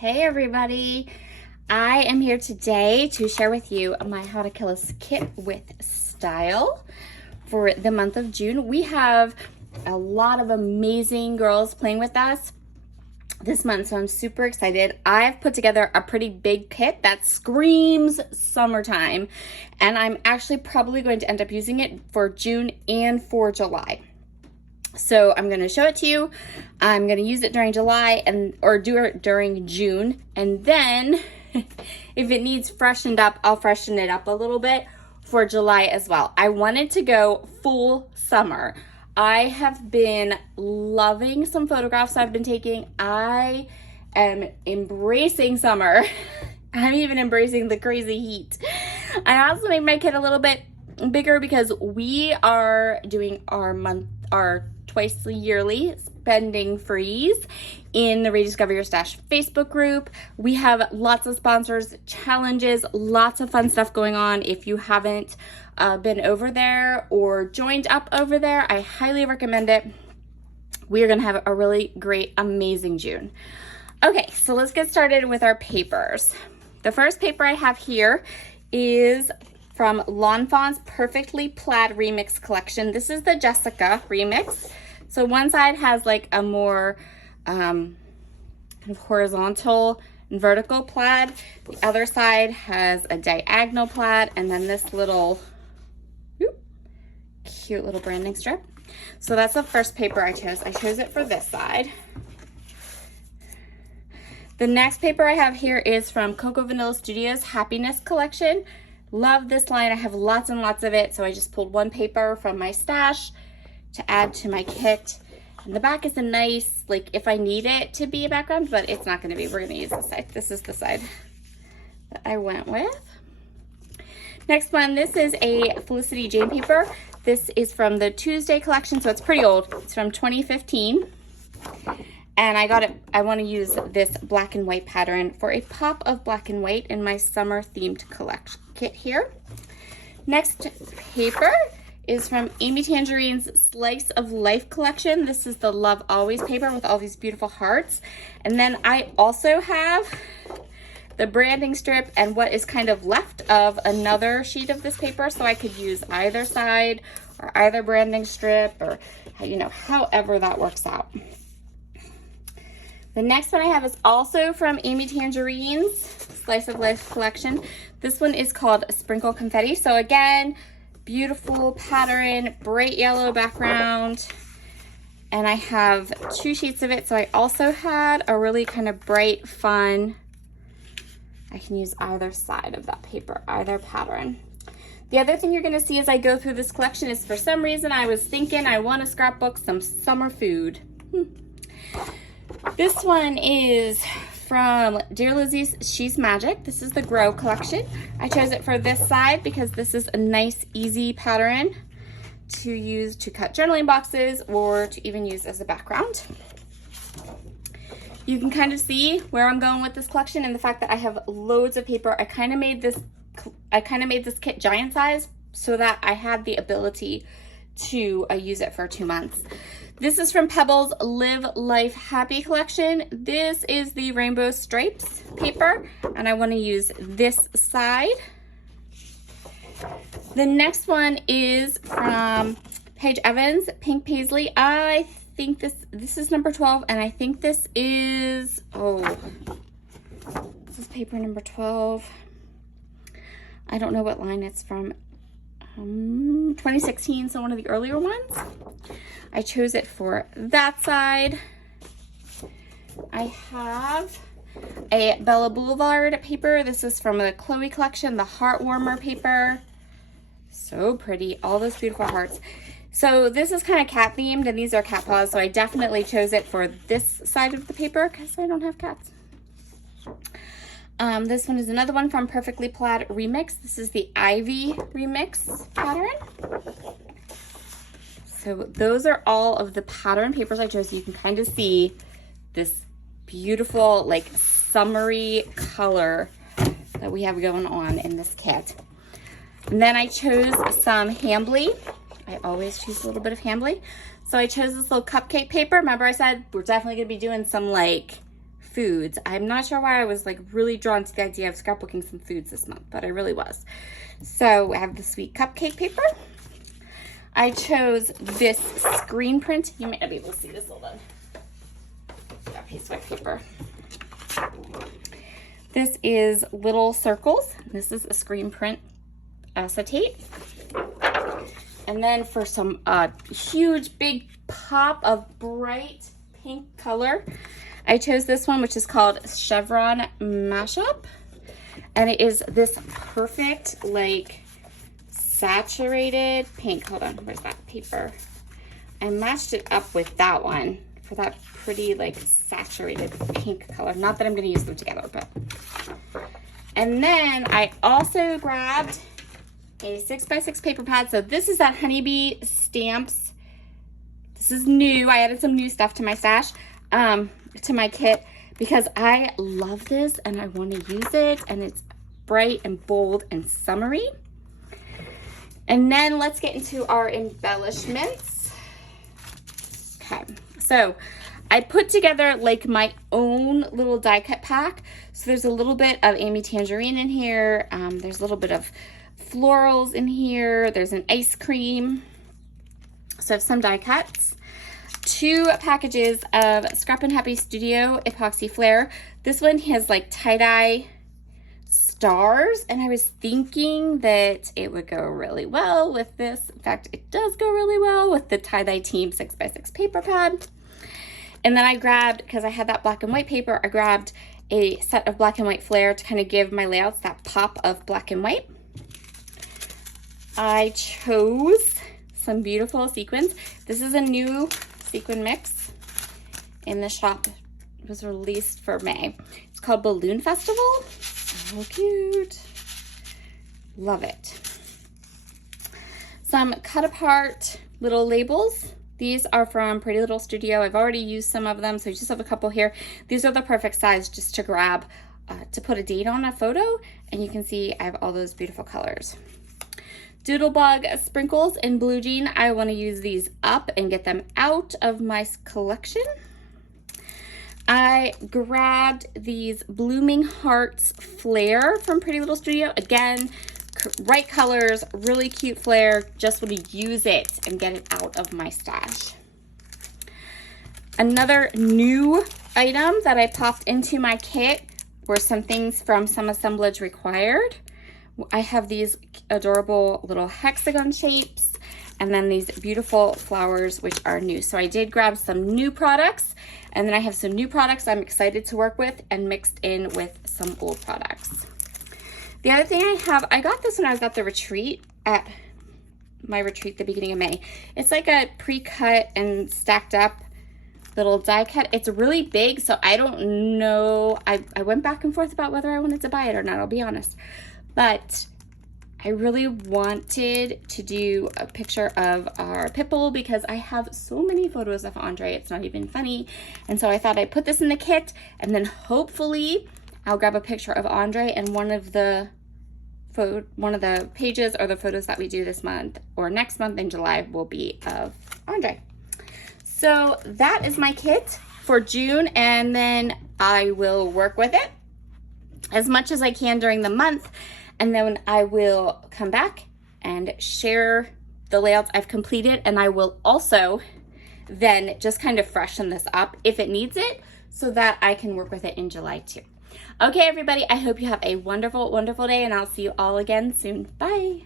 Hey everybody, I am here today to share with you my H2KAKWS kit with style for the month of June. We have a lot of amazing girls playing with us this month, so I'm super excited. I've put together a pretty big kit that screams summertime, and I'm actually probably going to end up using it for June and for July. So I'm going to show it to you. I'm going to use it during July or do it during June. And then if it needs freshened up, I'll freshen it up a little bit for July as well. I wanted to go full summer. I have been loving some photographs I've been taking. I am embracing summer. I'm even embracing the crazy heat. I also made my kit a little bit bigger because we are doing our twice yearly spending freeze in the Rediscover Your Stash Facebook group. We have lots of sponsors, challenges, lots of fun stuff going on. If you haven't been over there or joined up over there, I highly recommend it. We are gonna have a really great, amazing June. Okay, so let's get started with our papers. The first paper I have here is from Lawn Fawn's Perfectly Plaid Remix collection. This is the Jessica remix. So one side has like a more kind of horizontal and vertical plaid. The other side has a diagonal plaid, and then this little cute little branding strip. So that's the first paper I chose. I chose it for this side. The next paper I have here is from Coco Vanilla Studios Happiness collection. Love this line. I have lots and lots of it, so I just pulled one paper from my stash to add to my kit. And the back is a nice, like, if I need it to be a background, but it's not going to be. We're going to use this side. This is the side that I went with. Next one, this is a Felicity Jane paper. This is from the Tuesday collection, so it's pretty old. It's from 2015. And I got it, I want to use this black and white pattern for a pop of black and white in my summer themed kit here. Next paper is from Amy Tangerine's Slice of Life collection. This is the Love Always paper with all these beautiful hearts. And then I also have the branding strip and what is kind of left of another sheet of this paper, so I could use either side or either branding strip, or, you know, however that works out. The next one I have is also from Amy Tangerine's Slice of Life collection. This one is called Sprinkle Confetti. So again, beautiful pattern, bright yellow background. And I have two sheets of it. So I also had a really kind of bright, fun, I can use either side of that paper, either pattern. The other thing you're gonna see as I go through this collection is, for some reason, I was thinking I want to scrapbook some summer food. This one is from Dear Lizzie's She's Magic. This is the Grow collection. I chose it for this side because this is a nice, easy pattern to use to cut journaling boxes or to even use as a background. You can kind of see where I'm going with this collection and the fact that I have loads of paper. I kind of made this kit giant size so that I had the ability to use it for 2 months. This is from Pebbles Live Life Happy collection. This is the Rainbow Stripes paper, and I want to use this side. The next one is from Paige Evans, Pink Paisley. I think this is number 12, and I think this is, this is paper number 12. I don't know what line it's from. 2016, so one of the earlier ones. I chose it for that side. I have a Bella Boulevard paper. This is from the Chloe collection, the Heart Warmer paper. So pretty, all those beautiful hearts. So this is kind of cat themed, and these are cat paws, so I definitely chose it for this side of the paper because I don't have cats. This one is another one from Perfectly Plaid Remix. This is the Ivy Remix pattern. So those are all of the pattern papers I chose. You can kind of see this beautiful, like, summery color that we have going on in this kit. And then I chose some Hambly. I always choose a little bit of Hambly. So I chose this little cupcake paper. Remember I said we're definitely going to be doing some, like, foods. I'm not sure why I was like really drawn to the idea of scrapbooking some foods this month, but I really was. So I have the sweet cupcake paper. I chose this screen print. You might not be able to see this. Hold on. That piece of white paper. This is little circles. This is a screen print acetate. And then for some huge big pop of bright pink color, I chose this one, which is called Chevron Mashup. And it is this perfect, like, saturated pink. Hold on, where's that paper? I matched it up with that one for that pretty, like, saturated pink color. Not that I'm going to use them together, but. And then I also grabbed a 6x6 paper pad. So this is that Honeybee Stamps. This is new. I added some new stuff to my stash, to my kit, because I love this and I want to use it, and it's bright and bold and summery. And then let's get into our embellishments. Okay, so I put together like my own little die cut pack. So there's a little bit of Amy Tangerine in here. There's a little bit of florals in here. There's an ice cream. So I have some die cuts. 2 packages of Scrap and Happy Studio Epoxy Flare. This one has like tie-dye stars, and I was thinking that it would go really well with this. In fact, it does go really well with the tie-dye Team 6x6 paper pad. And then I grabbed, because I had that black and white paper, I grabbed a set of black and white flare to kind of give my layouts that pop of black and white. I chose some beautiful sequins. This is a new sequin mix in the shop. It was released for May. It's called Balloon Festival. So cute. Love it. Some cut apart little labels. These are from Pretty Little Studio. I've already used some of them, so I just have a couple here. These are the perfect size just to grab, to put a date on a photo, and you can see I have all those beautiful colors. Doodlebug sprinkles in blue jean. I want to use these up and get them out of my collection. I grabbed these Blooming Hearts flare from Pretty Little Studio. Again, right colors, really cute flare. Just want to use it and get it out of my stash. Another new item that I popped into my kit were some things from Some Assemblage Required. I have these adorable little hexagon shapes, and then these beautiful flowers, which are new. So I did grab some new products, and then I have some new products I'm excited to work with and mixed in with some old products. The other thing I got this when I was at the retreat, at my retreat the beginning of May. It's like a pre-cut and stacked up little die cut. It's really big, so I don't know. I went back and forth about whether I wanted to buy it or not, I'll be honest. But I really wanted to do a picture of our Pitbull because I have so many photos of Andre, it's not even funny. And so I thought I'd put this in the kit, and then hopefully I'll grab a picture of Andre, and one of the pages or the photos that we do this month or next month in July will be of Andre. So that is my kit for June, and then I will work with it as much as I can during the month, and then I will come back and share the layouts I've completed, and I will also then just kind of freshen this up if it needs it so that I can work with it in July too. Okay, everybody, I hope you have a wonderful, wonderful day, and I'll see you all again soon. Bye.